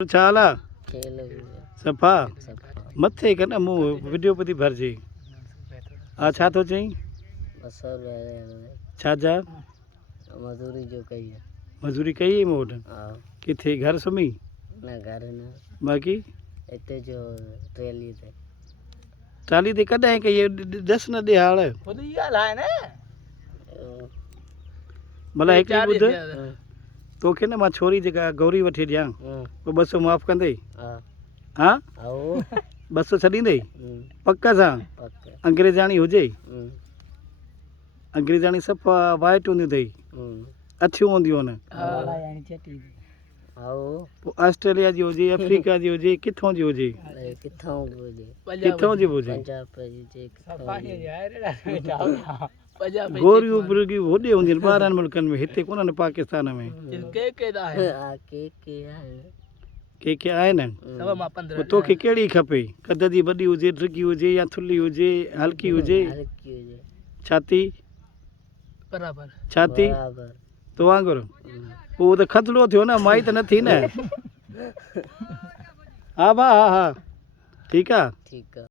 छा हाल आहे? खेल सफ़ा सफ़ा मथे कर न मूं वीडियो पई थी भरिजे। हा छा थो चईं? छा जा मजदूरी जो कई है। मज़ूरी कई हुई मूं वटि? हाँ किथे घर सुम्ही? न घर न बाक़ी इतने जो ट्रेली थे ट्राली ते कॾहिं कई ॾस न ॾे हाल भला हिकिड़ी ॿुध तोखे न मां छोरी जेका गौरी वठी ॾियां पोइ 200 माफ़ कंदे? हाँ हा आओ 200 छॾींदे पक सां? पक अंग्रेजाणी हुजे? अंग्रेजाणी सफ़ा वाइट हूंदियूं अथई, अछियूं हूंदियूं आहिनि। आओ पोइ ऑस्ट्रेलिया जी हुजे, अफ्रीका जी हुजे, किथों जी हुजे? किथों हुजे किथों जी हुजे? पंजाब जी गोरियूं बुर्गियूं होॾे हूंदियूं आहिनि ॿाहिरनि मुल्कनि में, हिते कोन्हनि पाकिस्तान में। के आहिनि? पोइ तोखे कहिड़ी खपे? कद जी वॾी हुजे, ड्रिगी हुजे या थुल्ही हुजे, हल्की हुजे? छाती बराबर छाती तो वांगुरु? पोइ उहो त खदड़ो थियो न, माई त न थी न। हा भाउ, हा हा ठीकु आहे। ठीक है।